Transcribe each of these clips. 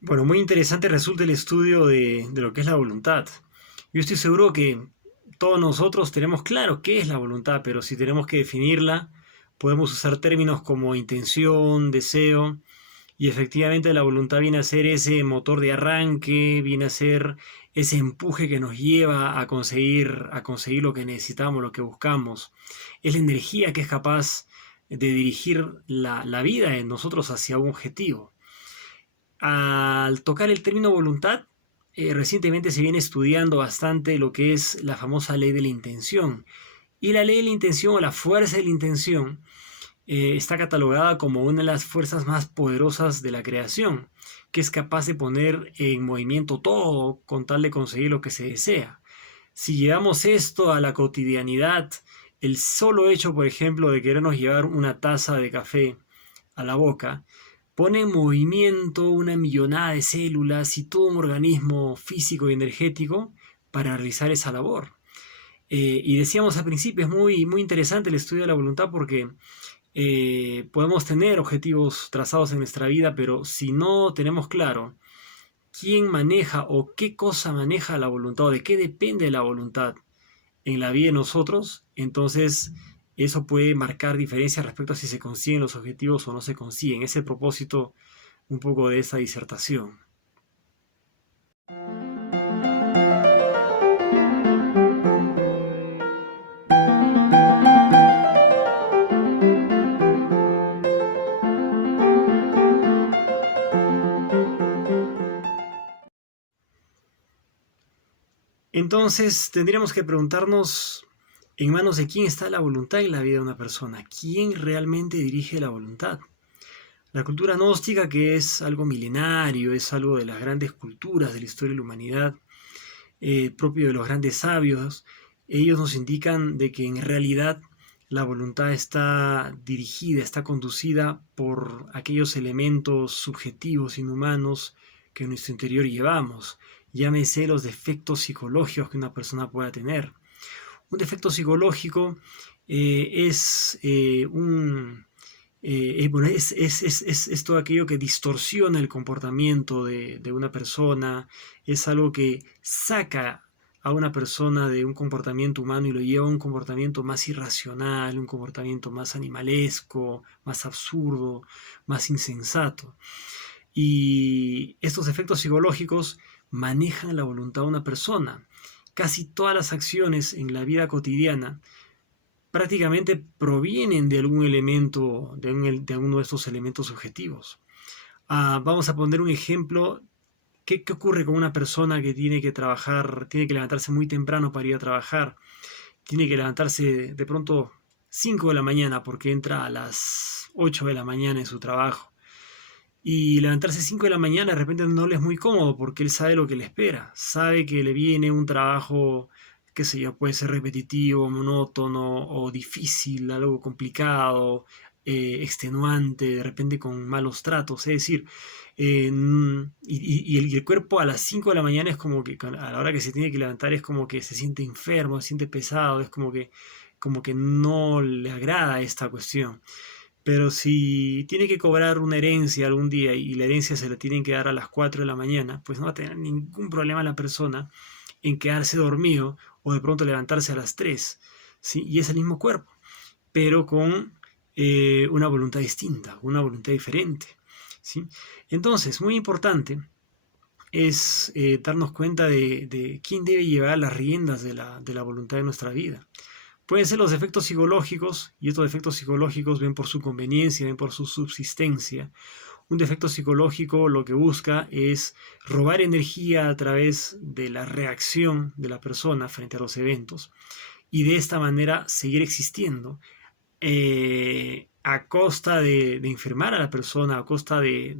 Bueno, muy interesante resulta el estudio de lo que es la voluntad. Yo estoy seguro que todos nosotros tenemos claro qué es la voluntad, pero si tenemos que definirla, podemos usar términos como intención, deseo, y efectivamente la voluntad viene a ser ese motor de arranque, viene a ser ese empuje que nos lleva a conseguir lo que necesitamos, lo que buscamos. Es la energía que es capaz de dirigir la vida en nosotros hacia un objetivo. Al tocar el término voluntad, recientemente se viene estudiando bastante lo que es la famosa ley de la intención. Y la ley de la intención o la fuerza de la intención está catalogada como una de las fuerzas más poderosas de la creación, que es capaz de poner en movimiento todo con tal de conseguir lo que se desea. Si llevamos esto a la cotidianidad, el solo hecho, por ejemplo, de querernos llevar una taza de café a la boca, pone en movimiento una millonada de células y todo un organismo físico y energético para realizar esa labor. Y decíamos al principio, es muy interesante el estudio de la voluntad porque podemos tener objetivos trazados en nuestra vida, pero si no tenemos claro quién maneja o qué cosa maneja la voluntad o de qué depende la voluntad en la vida de nosotros, entonces eso puede marcar diferencias respecto a si se consiguen los objetivos o no se consiguen. Ese es el propósito un poco de esta disertación. Entonces tendríamos que preguntarnos en manos de quién está la voluntad en la vida de una persona, quién realmente dirige la voluntad. La cultura gnóstica, que es algo milenario, es algo de las grandes culturas de la historia de la humanidad, propio de los grandes sabios, ellos nos indican de que en realidad la voluntad está dirigida, está conducida por aquellos elementos subjetivos, inhumanos, que en nuestro interior llevamos. Llámese los defectos psicológicos que una persona pueda tener. Un defecto psicológico es bueno, es todo aquello que distorsiona el comportamiento de una persona, es algo que saca a una persona de un comportamiento humano y lo lleva a un comportamiento más irracional, un comportamiento más animalesco, más absurdo, más insensato. Y estos efectos psicológicos manejan la voluntad de una persona. Casi todas las acciones en la vida cotidiana prácticamente provienen de algún elemento, de alguno de estos elementos objetivos. Vamos a poner un ejemplo. ¿Qué ocurre con una persona que tiene que trabajar, tiene que levantarse muy temprano para ir a trabajar? Tiene que levantarse de pronto 5 de la mañana porque entra a las 8 de la mañana en su trabajo. Y levantarse 5 de la mañana de repente no le es muy cómodo porque él sabe lo que le espera. Sabe que le viene un trabajo, qué sé yo, puede ser repetitivo, monótono o difícil, algo complicado, extenuante, de repente con malos tratos. Es decir, y el cuerpo a las 5 de la mañana es como que a la hora que se tiene que levantar es como que se siente enfermo, se siente pesado, es como que no le agrada esta cuestión. Pero si tiene que cobrar una herencia algún día y la herencia se la tienen que dar a las 4 de la mañana, pues no va a tener ningún problema la persona en quedarse dormido o de pronto levantarse a las 3, ¿sí? Y es el mismo cuerpo, pero con una voluntad distinta, una voluntad diferente, ¿sí? Entonces, muy importante es darnos cuenta de quién debe llevar las riendas de la voluntad de nuestra vida. Pueden ser los efectos psicológicos, y estos efectos psicológicos ven por su conveniencia, ven por su subsistencia. Un defecto psicológico lo que busca es robar energía a través de la reacción de la persona frente a los eventos y de esta manera seguir existiendo a costa de enfermar a la persona, a costa de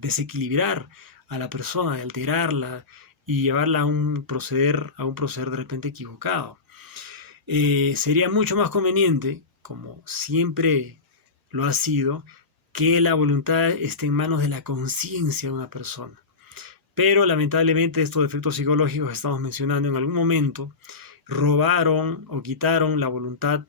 desequilibrar a la persona, de alterarla y llevarla a un proceder de repente equivocado. Sería mucho más conveniente, como siempre lo ha sido, que la voluntad esté en manos de la conciencia de una persona. Pero lamentablemente estos defectos psicológicos que estamos mencionando en algún momento robaron o quitaron la voluntad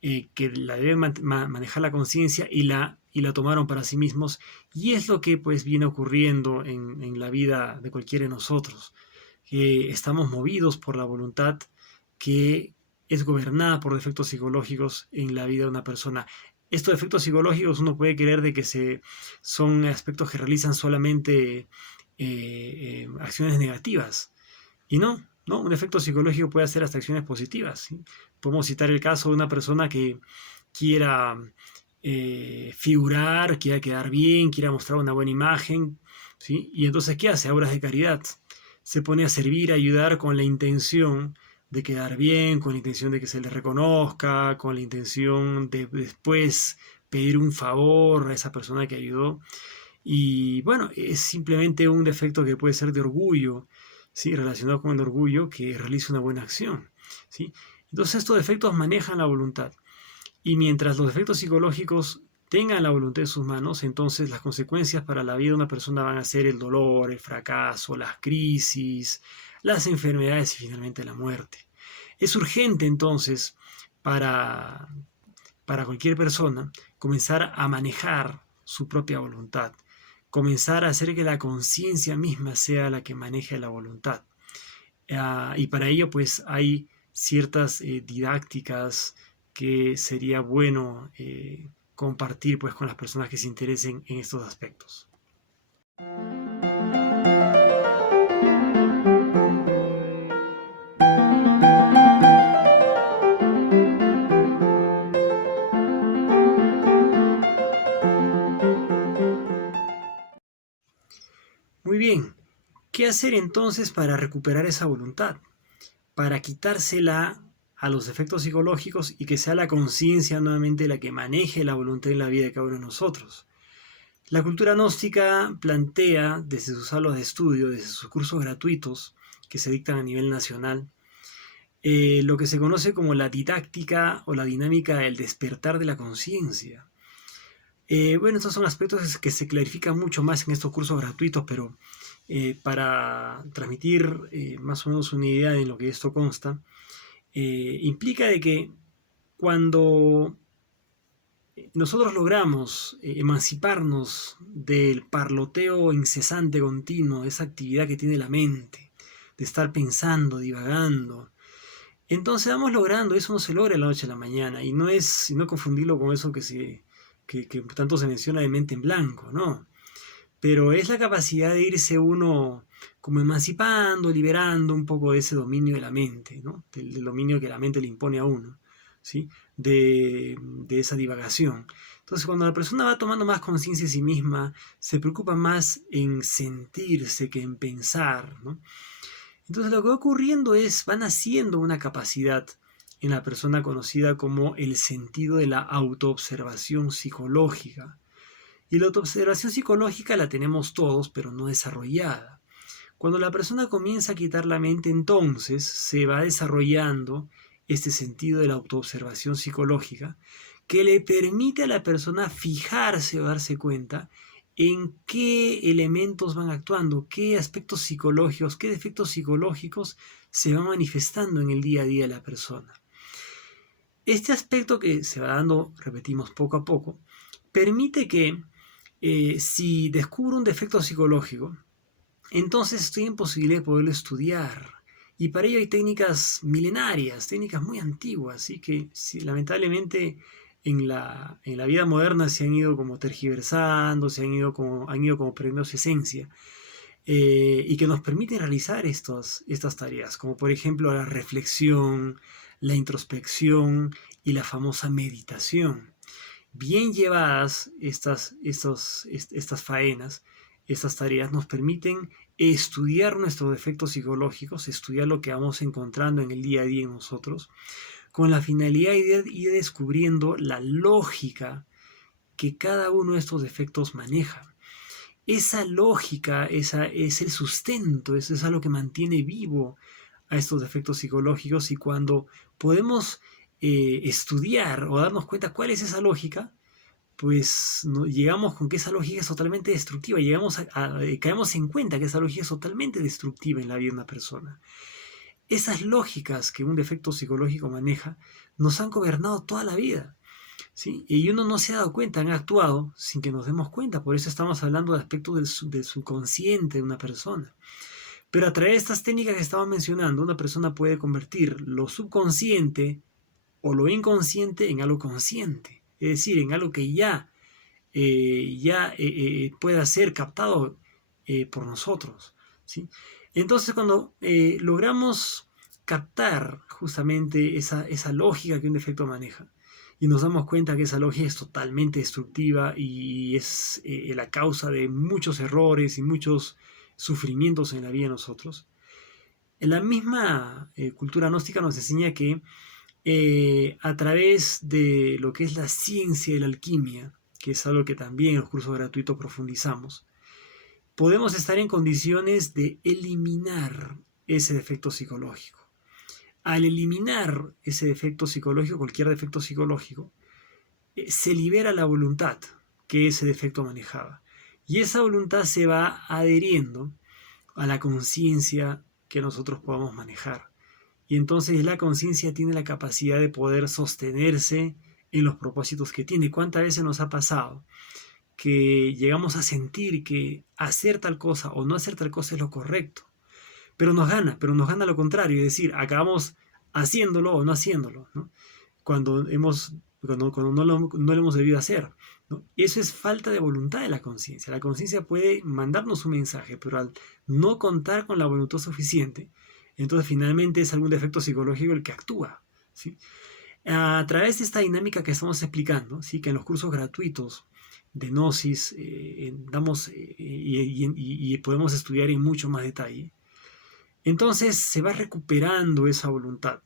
que la debe manejar la conciencia y la tomaron para sí mismos. Y es lo que pues viene ocurriendo en la vida de cualquiera de nosotros. Estamos movidos por la voluntad que es gobernada por defectos psicológicos en la vida de una persona. Estos defectos psicológicos uno puede creer de que son aspectos que realizan solamente acciones negativas. Y no, un efecto psicológico puede hacer hasta acciones positivas, ¿sí? Podemos citar el caso de una persona que quiera figurar, quiera quedar bien, quiera mostrar una buena imagen, ¿sí? Y entonces, ¿qué hace? Obras de caridad. Se pone a servir, a ayudar con la intención de quedar bien, con la intención de que se le reconozca, con la intención de después pedir un favor a esa persona que ayudó. Y bueno, es simplemente un defecto que puede ser de orgullo, ¿sí? Relacionado con el orgullo, que realiza una buena acción, ¿sí? Entonces estos defectos manejan la voluntad. Y mientras los defectos psicológicos tengan la voluntad en sus manos, entonces las consecuencias para la vida de una persona van a ser el dolor, el fracaso, las crisis, las enfermedades y finalmente la muerte. Es urgente entonces para, para cualquier persona comenzar a manejar su propia voluntad, comenzar a hacer que la conciencia misma sea la que maneje la voluntad. Y para ello pues hay ciertas didácticas que sería bueno compartir pues con las personas que se interesen en estos aspectos. Muy bien, ¿qué hacer entonces para recuperar esa voluntad? Para quitársela a los efectos psicológicos y que sea la conciencia nuevamente la que maneje la voluntad en la vida de cada uno de nosotros. La cultura gnóstica plantea desde sus salas de estudio, desde sus cursos gratuitos que se dictan a nivel nacional, lo que se conoce como la didáctica o la dinámica del despertar de la conciencia. Bueno, estos son aspectos que se clarifican mucho más en estos cursos gratuitos, pero para transmitir más o menos una idea de lo que esto consta, implica de que cuando nosotros logramos emanciparnos del parloteo incesante continuo, de esa actividad que tiene la mente, de estar pensando, divagando, entonces vamos logrando, eso no se logra de la noche a la mañana, y no confundirlo con eso que tanto se menciona de mente en blanco, ¿no? Pero es la capacidad de irse uno como emancipando, liberando un poco de ese dominio de la mente, ¿no? Del dominio que la mente le impone a uno, ¿sí? De esa divagación. Entonces, cuando la persona va tomando más conciencia de sí misma, se preocupa más en sentirse que en pensar, ¿no? Entonces, lo que va ocurriendo van haciendo una capacidad en la persona conocida como el sentido de la autoobservación psicológica. Y la autoobservación psicológica la tenemos todos, pero no desarrollada. Cuando la persona comienza a quitar la mente, entonces se va desarrollando este sentido de la autoobservación psicológica que le permite a la persona fijarse o darse cuenta en qué elementos van actuando, qué aspectos psicológicos, qué defectos psicológicos se van manifestando en el día a día de la persona. Este aspecto que se va dando, repetimos, poco a poco, permite que si descubro un defecto psicológico, entonces estoy en posibilidad de poderlo estudiar. Y para ello hay técnicas milenarias, técnicas muy antiguas, ¿sí? Que lamentablemente en la vida moderna se han ido como tergiversando, han ido como perdiendo su esencia. Y que nos permiten realizar estas tareas, como por ejemplo la reflexión, la introspección y la famosa meditación. Bien llevadas estas faenas, estas tareas nos permiten estudiar nuestros defectos psicológicos, estudiar lo que vamos encontrando en el día a día en nosotros, con la finalidad de ir descubriendo la lógica que cada uno de estos defectos maneja. Esa lógica es el sustento, eso es algo que mantiene vivo a estos defectos psicológicos, y cuando podemos estudiar o darnos cuenta cuál es esa lógica, pues llegamos con que esa lógica es totalmente destructiva, caemos en cuenta que esa lógica es totalmente destructiva en la vida de una persona. Esas lógicas que un defecto psicológico maneja nos han gobernado toda la vida, ¿sí? Y uno no se ha dado cuenta, han actuado sin que nos demos cuenta. Por eso estamos hablando de aspectos del subconsciente de una persona. Pero a través de estas técnicas que estamos mencionando, una persona puede convertir lo subconsciente o lo inconsciente en algo consciente. Es decir, en algo que pueda ser captado por nosotros, ¿sí? Entonces, cuando logramos captar justamente esa lógica que un defecto maneja y nos damos cuenta que esa lógica es totalmente destructiva y es la causa de muchos errores y muchos sufrimientos en la vida de nosotros, la misma cultura gnóstica nos enseña que a través de lo que es la ciencia de la alquimia, que es algo que también en los cursos gratuitos profundizamos, podemos estar en condiciones de eliminar ese defecto psicológico. Al eliminar ese defecto psicológico, cualquier defecto psicológico, se libera la voluntad que ese defecto manejaba. Y esa voluntad se va adheriendo a la conciencia que nosotros podamos manejar. Y entonces la conciencia tiene la capacidad de poder sostenerse en los propósitos que tiene. ¿Cuántas veces nos ha pasado que llegamos a sentir que hacer tal cosa o no hacer tal cosa es lo correcto? Pero nos gana lo contrario, es decir, acabamos haciéndolo o no haciéndolo, ¿no? Cuando no lo hemos debido hacer, ¿no? Eso es falta de voluntad de la conciencia. La conciencia puede mandarnos un mensaje, pero al no contar con la voluntad suficiente, entonces finalmente es algún defecto psicológico el que actúa, ¿sí? A través de esta dinámica que estamos explicando, ¿sí? Que en los cursos gratuitos de Gnosis damos y podemos estudiar en mucho más detalle, entonces se va recuperando esa voluntad,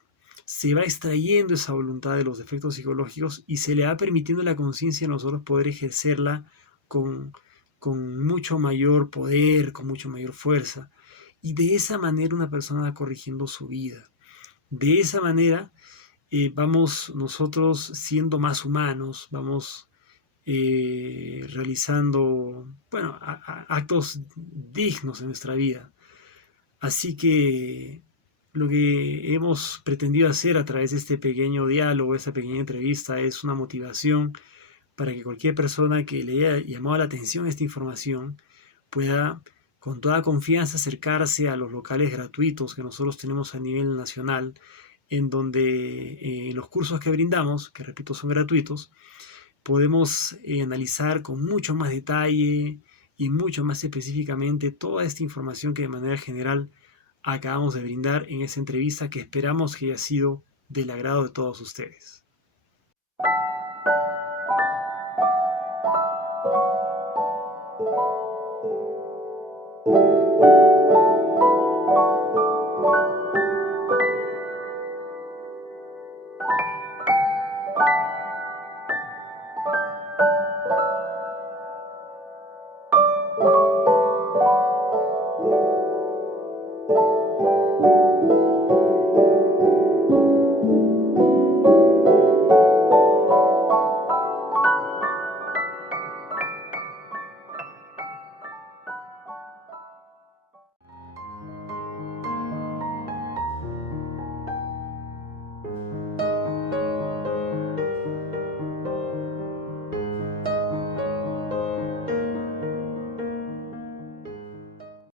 se va extrayendo esa voluntad de los defectos psicológicos y se le va permitiendo a la conciencia a nosotros poder ejercerla con, con mucho mayor poder, con mucho mayor fuerza. Y de esa manera una persona va corrigiendo su vida. De esa manera vamos nosotros siendo más humanos, vamos realizando, bueno, actos dignos en nuestra vida. Así que lo que hemos pretendido hacer a través de este pequeño diálogo, esta pequeña entrevista, es una motivación para que cualquier persona que le haya llamado la atención esta información pueda con toda confianza acercarse a los locales gratuitos que nosotros tenemos a nivel nacional, en donde los cursos que brindamos, que repito son gratuitos, podemos analizar con mucho más detalle y mucho más específicamente toda esta información que de manera general acabamos de brindar en esta entrevista que esperamos que haya sido del agrado de todos ustedes.